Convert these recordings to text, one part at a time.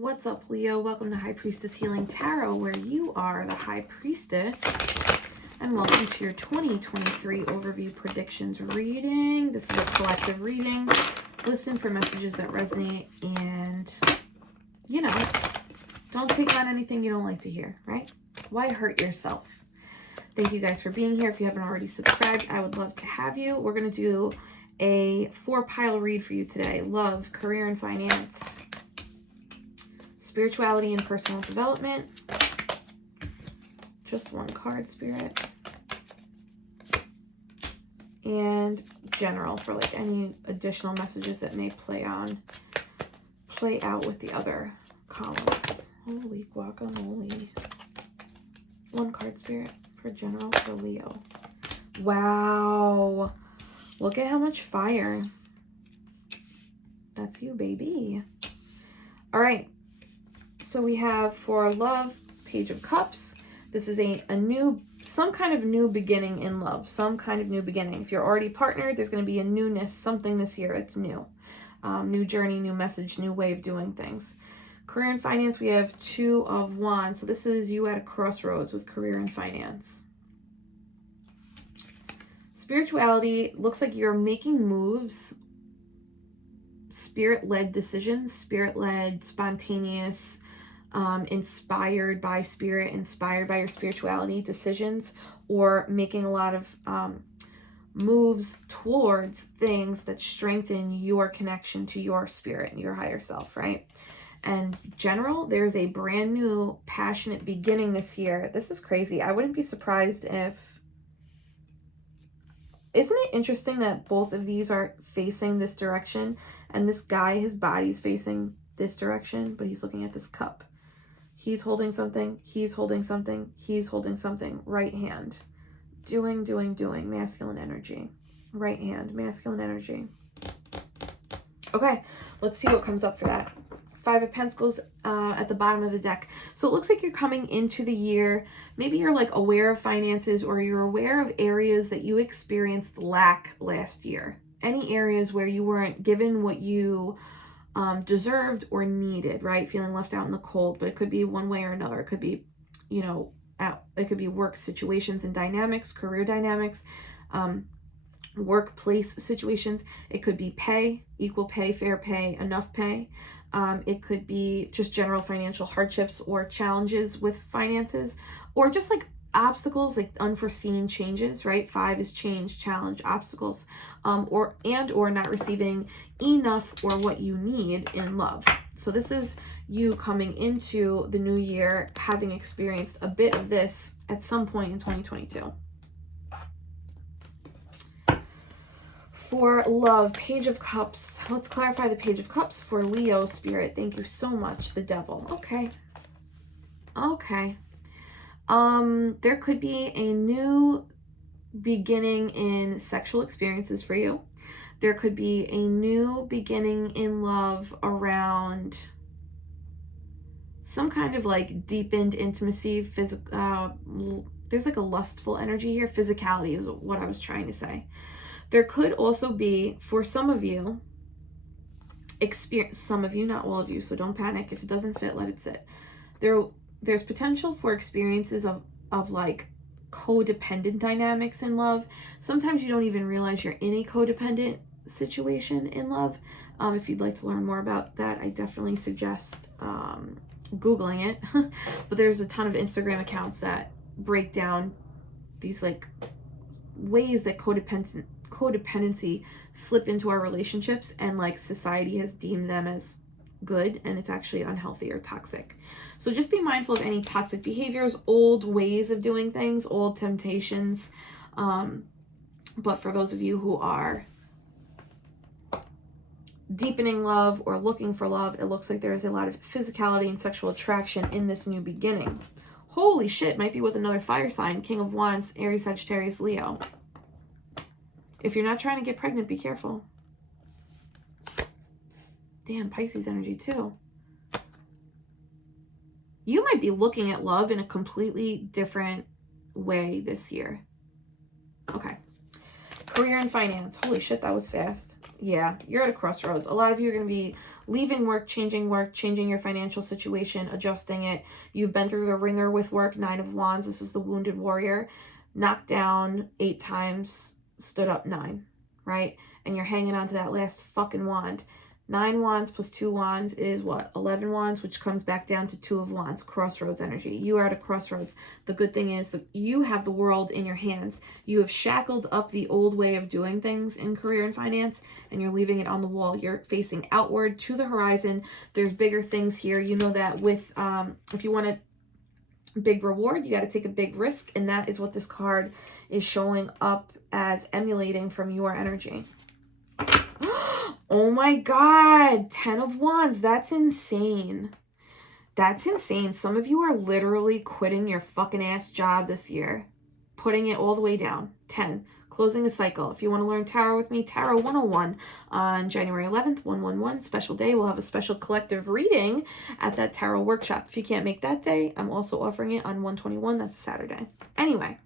What's up, Leo? Welcome to High Priestess Healing Tarot, where you are the High Priestess. And welcome to your 2023 overview predictions reading. This is a collective reading. Listen for messages that resonate and, don't take on anything you don't like to hear, right? Why hurt yourself? Thank you guys for being here. If you haven't already subscribed, I would love to have you. We're going to do a 4-pile read for you today. Love, career and finance, spirituality and personal development. Just one card, Spirit. And general for like any additional messages that may play out with the other columns. Holy guacamole. One card, Spirit, for general for Leo. Wow. Look at how much fire. That's you, baby. All right. So we have for love, Page of Cups. This is some kind of new beginning in love, some kind of new beginning. If you're already partnered, there's going to be a newness, something this year that's new. New journey, new message, new way of doing things. Career and finance, we have 2 of Wands. So this is you at a crossroads with career and finance. Spirituality, looks like you're making moves, spirit-led decisions, spirit-led, spontaneous, inspired by spirit, inspired by your spirituality decisions, or making a lot of moves towards things that strengthen your connection to your spirit and your higher self, right? And general, there's a brand new passionate beginning this year. This is crazy. I wouldn't be surprised if... Isn't it interesting that both of these are facing this direction, and this guy, his body's facing this direction, but he's looking at this cup. He's holding something, he's holding something, he's holding something. Right hand. Doing. Masculine energy. Right hand, masculine energy. Okay, let's see what comes up for that. 5 of Pentacles at the bottom of the deck. So it looks like you're coming into the year. Maybe you're like aware of finances, or you're aware of areas that you experienced lack last year. Any areas where you weren't given what you deserved or needed, right? Feeling left out in the cold, but it could be one way or another. It could be, it could be work situations and dynamics, career dynamics, workplace situations. It could be pay, equal pay, fair pay, enough pay. It could be just general financial hardships or challenges with finances, or just like obstacles, like unforeseen changes, right? 5 is change, challenge, obstacles, or not receiving enough or what you need in love. So this is you coming into the new year, having experienced a bit of this at some point in 2022. For love, Page of Cups. Let's clarify the Page of Cups for Leo, Spirit. Thank you so much. The Devil. Okay. There could be a new beginning in sexual experiences for you. There could be a new beginning in love around some kind of like deepened intimacy, there's like a lustful energy here. Physicality is what I was trying to say. There could also be, for some of you, not all of you, so don't panic. If it doesn't fit, let it sit. There's potential for experiences of like codependent dynamics in love. Sometimes you don't even realize you're in a codependent situation in love. If you'd like to learn more about that, I definitely suggest Googling it. But there's a ton of Instagram accounts that break down these like ways that codependency slip into our relationships, and like society has deemed them as good, and it's actually unhealthy or toxic. So just be mindful of any toxic behaviors, old ways of doing things, old temptations. But for those of you who are deepening love or looking for love, it looks like there is a lot of physicality and sexual attraction in this new beginning. Holy shit, might be with another fire sign. King of Wands, Aries, Sagittarius, Leo. If you're not trying to get pregnant, be careful. Damn, Pisces energy too. You might be looking at love in a completely different way this year. Okay. Career and finance. Holy shit, that was fast. Yeah, you're at a crossroads. A lot of you are going to be leaving work, changing your financial situation, adjusting it. You've been through the ringer with work. 9 of Wands. This is the wounded warrior. Knocked down 8 times, stood up 9, right? And you're hanging on to that last fucking wand. 9 wands plus 2 wands is what? 11 wands, which comes back down to 2 of wands. Crossroads energy. You are at a crossroads. The good thing is that you have the world in your hands. You have shackled up the old way of doing things in career and finance, and you're leaving it on the wall. You're facing outward to the horizon. There's bigger things here. You know that with, if you want a big reward, you got to take a big risk, and that is what this card is showing up as emulating from your energy. Oh my God, 10 of Wands. That's insane. That's insane. Some of you are literally quitting your fucking ass job this year. Putting it all the way down. 10. Closing a cycle. If you want to learn tarot with me, Tarot 101 on January 11th, 111, special day. We'll have a special collective reading at that tarot workshop. If you can't make that day, I'm also offering it on 121. That's Saturday. Anyway.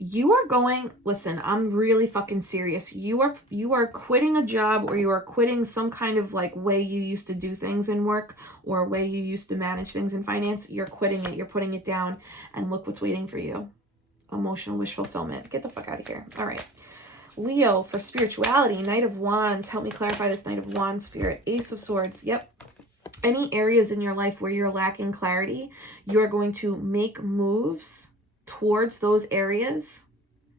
You are going, listen, I'm really fucking serious. You are quitting a job, or you are quitting some kind of like way you used to do things in work, or way you used to manage things in finance. You're quitting it. You're putting it down, and look what's waiting for you. Emotional wish fulfillment. Get the fuck out of here. All right. Leo, for spirituality, Knight of Wands. Help me clarify this Knight of Wands spirit. Ace of Swords. Yep. Any areas in your life where you're lacking clarity, you're going to make moves towards those areas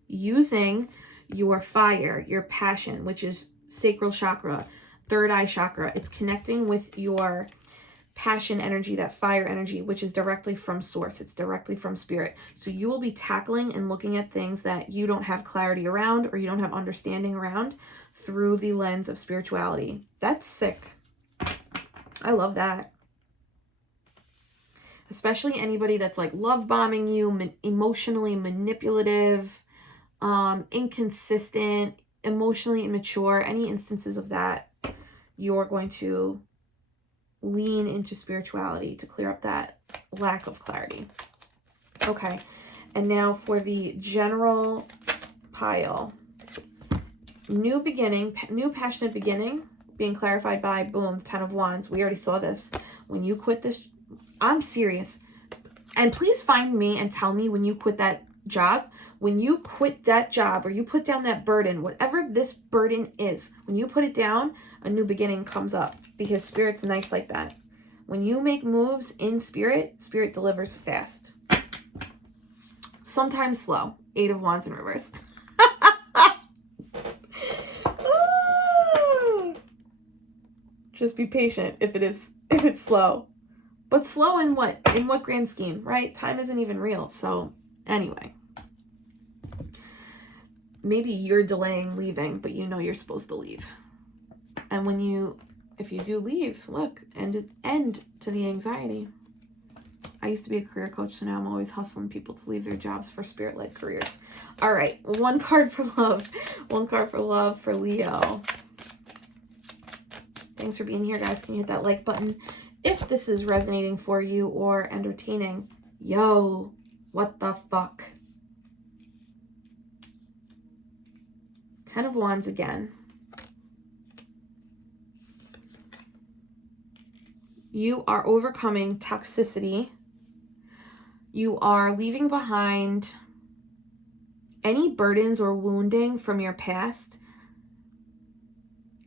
using your fire, your passion, which is sacral chakra, third eye chakra. It's connecting with your passion energy, that fire energy, which is directly from source. It's directly from spirit. So you will be tackling and looking at things that you don't have clarity around, or you don't have understanding around, through the lens of spirituality. That's sick. I love that. Especially anybody that's like love bombing you, emotionally manipulative, inconsistent, emotionally immature, any instances of that, you're going to lean into spirituality to clear up that lack of clarity. Okay, and now for the general pile. New beginning, new passionate beginning, being clarified by, boom, 10 of Wands. We already saw this. When you quit this, I'm serious. And please find me and tell me when you quit that job. When you quit that job, or you put down that burden, whatever this burden is, when you put it down, a new beginning comes up, because spirit's nice like that. When you make moves in spirit, spirit delivers fast. Sometimes slow. 8 of Wands in reverse. Just be patient if it's slow. But slow in what? In what grand scheme, right? Time isn't even real. So anyway, maybe you're delaying leaving, but you know you're supposed to leave. And if you do leave, look, end to the anxiety. I used to be a career coach, so now I'm always hustling people to leave their jobs for spirit-led careers. All right, 1 card for love. 1 card for love for Leo. Thanks for being here, guys. Can you hit that like button if this is resonating for you or entertaining? Yo, what the fuck? 10 of Wands again. You are overcoming toxicity. You are leaving behind any burdens or wounding from your past.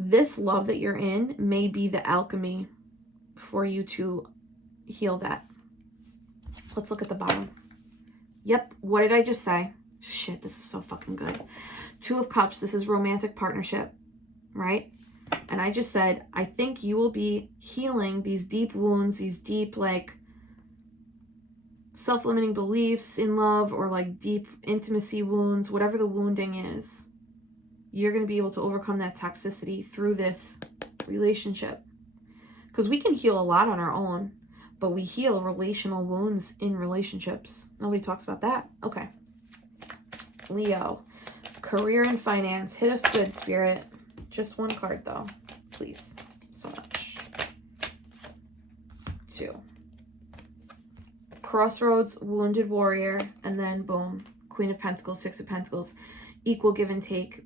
This love that you're in may be the alchemy for you to heal that. Let's look at the bottom. Yep, what did I just say? Shit, this is so fucking good. 2 of Cups, this is romantic partnership, right? And I just said, I think you will be healing these deep wounds, these deep, like, self-limiting beliefs in love, or like deep intimacy wounds, whatever the wounding is. You're going to be able to overcome that toxicity through this relationship. Because we can heal a lot on our own, but we heal relational wounds in relationships. Nobody talks about that. Okay. Leo, career and finance. Hit us good, spirit. Just 1 card, though. Please. So much. 2. Crossroads, Wounded Warrior, and then boom, Queen of Pentacles, Six of Pentacles. Equal give and take,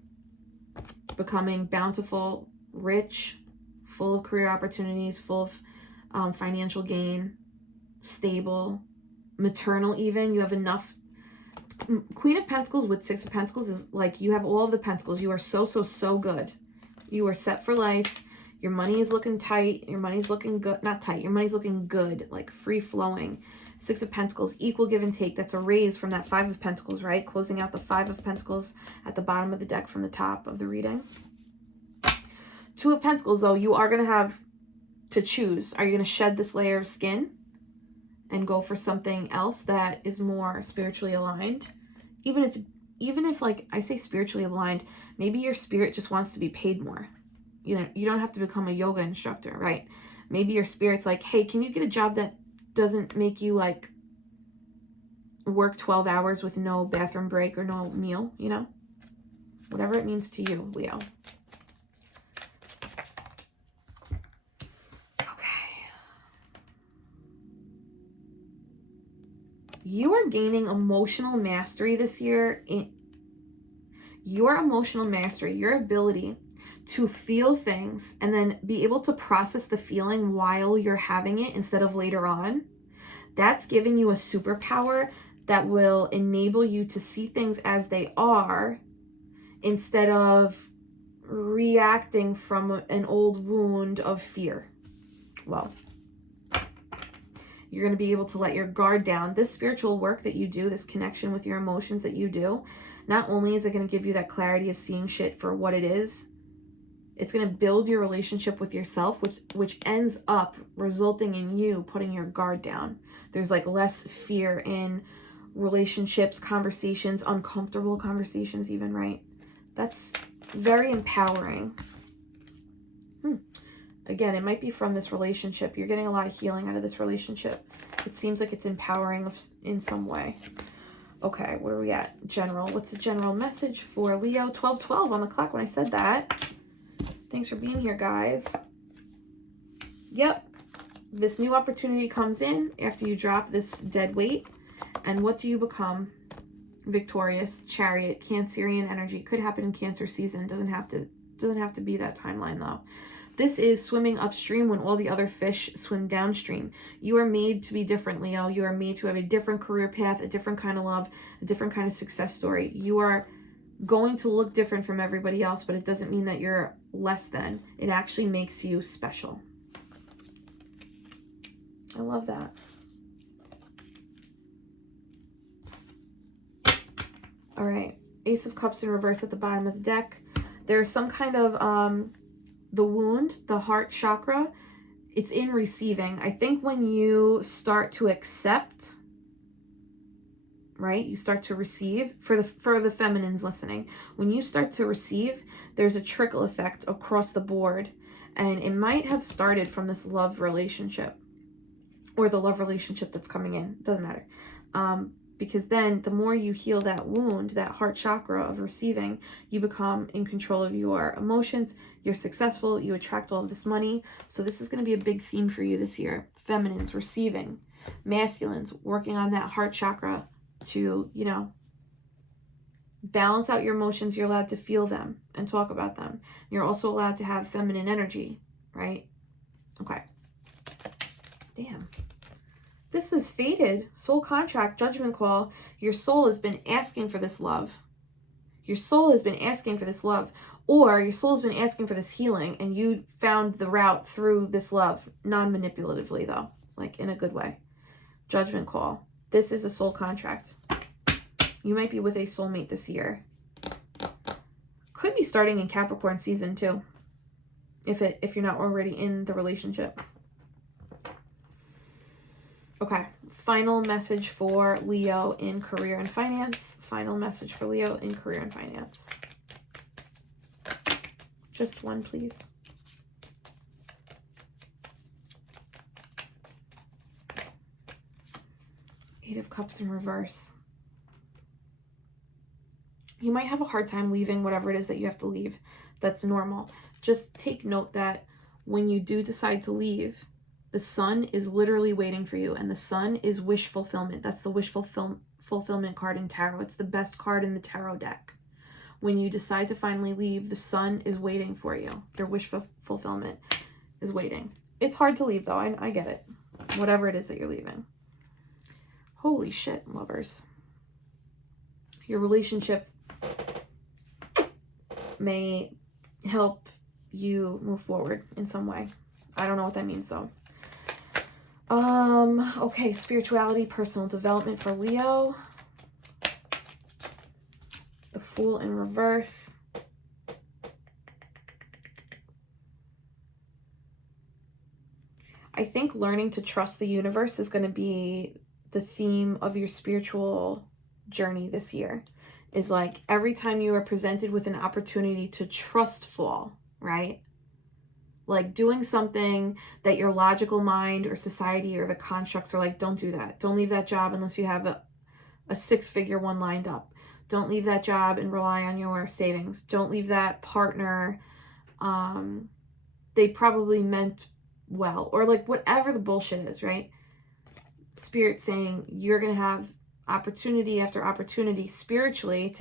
becoming bountiful, rich, full of career opportunities, full of financial gain, stable, maternal even. You have enough. Queen of Pentacles with Six of Pentacles is like you have all of the pentacles. You are so good. You are set for life. Your money is looking tight. Your money's looking good. Not tight. Your money's looking good, like free flowing. Six of Pentacles, equal give and take. That's a raise from that Five of Pentacles, right? Closing out the Five of Pentacles at the bottom of the deck from the top of the reading. Two of Pentacles, though, you are going to have to choose. Are you going to shed this layer of skin and go for something else that is more spiritually aligned? Even if like I say spiritually aligned, maybe your spirit just wants to be paid more. You know, you don't have to become a yoga instructor, right? Maybe your spirit's like, hey, can you get a job that doesn't make you like work 12 hours with no bathroom break or no meal, you know? Whatever it means to you, Leo. Okay. You are gaining emotional mastery this year. Your emotional mastery, your ability to feel things and then be able to process the feeling while you're having it instead of later on. That's giving you a superpower that will enable you to see things as they are instead of reacting from an old wound of fear. Well, you're going to be able to let your guard down. This spiritual work that you do, this connection with your emotions that you do, not only is it going to give you that clarity of seeing shit for what it is, it's going to build your relationship with yourself, which ends up resulting in you putting your guard down. There's like less fear in relationships, conversations, uncomfortable conversations even, right? That's very empowering. Again, it might be from this relationship. You're getting a lot of healing out of this relationship. It seems like it's empowering in some way. Okay, where are we at? General. What's the general message for Leo? 12:12 on the clock when I said that. Thanks for being here, guys. Yep. This new opportunity comes in after you drop this dead weight. And what do you become? Victorious, Chariot, Cancerian energy. Could happen in Cancer season. Doesn't have to be that timeline though. This is swimming upstream when all the other fish swim downstream. You are made to be different, Leo. You are made to have a different career path, a different kind of love, a different kind of success story. You are going to look different from everybody else, but it doesn't mean that you're less than. It actually makes you special. I love that. All right. Ace of Cups in reverse at the bottom of the deck. There's some kind of the wound, the heart chakra, it's in receiving. I think when you start to accept, right, you start to receive, for the feminines listening, when you start to receive, there's a trickle effect across the board, and it might have started from this love relationship or the love relationship that's coming in. Doesn't matter. Because then the more you heal that wound, that heart chakra of receiving, you become in control of your emotions, you're successful, you attract all of this money. So this is going to be a big theme for you this year. Feminines receiving, masculines working on that heart chakra to, you know, balance out your emotions. You're allowed to feel them and talk about them. You're also allowed to have feminine energy, right? Okay. Damn. This is fated. Soul contract, judgment call. Your soul has been asking for this love. Your soul has been asking for this love. Or your soul has been asking for this healing, and you found the route through this love. Non-manipulatively, though. Like, in a good way. Judgment call. This is a soul contract. You might be with a soulmate this year. Could be starting in Capricorn season, too. If you're not already in the relationship. Okay, final message for Leo in career and finance. Final message for Leo in career and finance. Just one, please. Eight of Cups in reverse. You might have a hard time leaving whatever it is that you have to leave. That's normal. Just take note that when you do decide to leave, The sun is literally waiting for you, and the sun is wish fulfillment. That's the wish fulfillment card in tarot. It's the best card in the tarot deck. When you decide to finally leave, the sun is waiting for you. Your wish fulfillment is waiting. It's hard to leave, though. I get it. Whatever it is that you're leaving. Holy shit, lovers. Your relationship may help you move forward in some way. I don't know what that means, though. Okay, spirituality, personal development for Leo. The Fool in reverse. I think learning to trust the universe is going to be the theme of your spiritual journey this year. Is like every time you are presented with an opportunity to trust fall, right? Like doing something that your logical mind or society or the constructs are like, don't do that. Don't leave that job unless you have a six-figure one lined up. Don't leave that job and rely on your savings. Don't leave that partner. They probably meant well, or like whatever the bullshit is, right? Spirit saying you're going to have opportunity after opportunity spiritually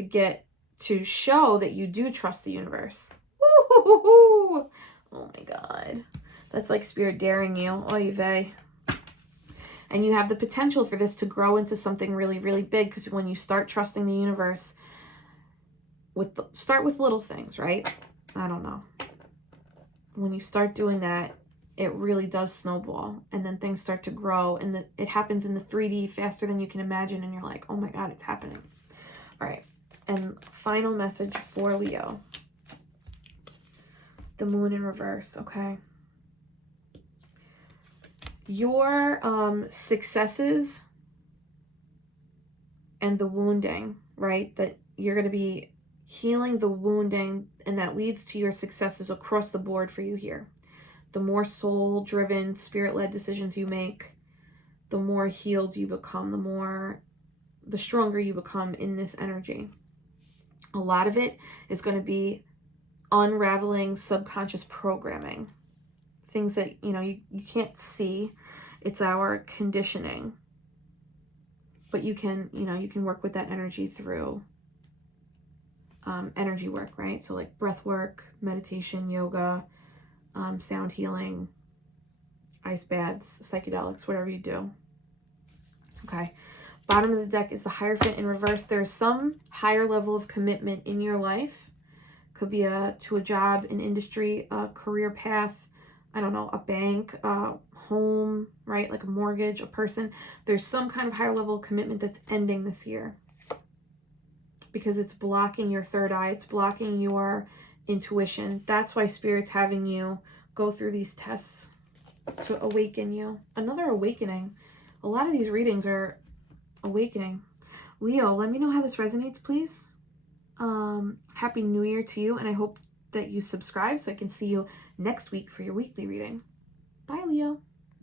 to show that you do trust the universe. Woo-hoo-hoo-hoo. Oh my God. That's like Spirit daring you. Oy vey. And you have the potential for this to grow into something really, really big, because when you start trusting the universe, start with little things, right? I don't know. When you start doing that, it really does snowball, and then things start to grow, and it happens in the 3D faster than you can imagine, and you're like, oh my God, it's happening. All right, and final message for Leo. The Moon in reverse, okay? Your successes and the wounding, right? That you're going to be healing the wounding, and that leads to your successes across the board for you here. The more soul-driven, spirit-led decisions you make, the more healed you become, the stronger you become in this energy. A lot of it is going to be unraveling subconscious programming. Things that, you can't see. It's our conditioning. But you can work with that energy through energy work, right? So like breath work, meditation, yoga, sound healing, ice baths, psychedelics, whatever you do. Okay. Bottom of the deck is the Hierophant in reverse. There's some higher level of commitment in your life. Could be to a job, an industry, a career path, I don't know, a bank, a home, right? Like a mortgage, a person. There's some kind of higher level of commitment that's ending this year, because it's blocking your third eye. It's blocking your intuition. That's why Spirit's having you go through these tests to awaken you. Another awakening. A lot of these readings are awakening. Leo, let me know how this resonates, please. Happy New Year to you, and I hope that you subscribe so I can see you next week for your weekly reading. Bye, Leo.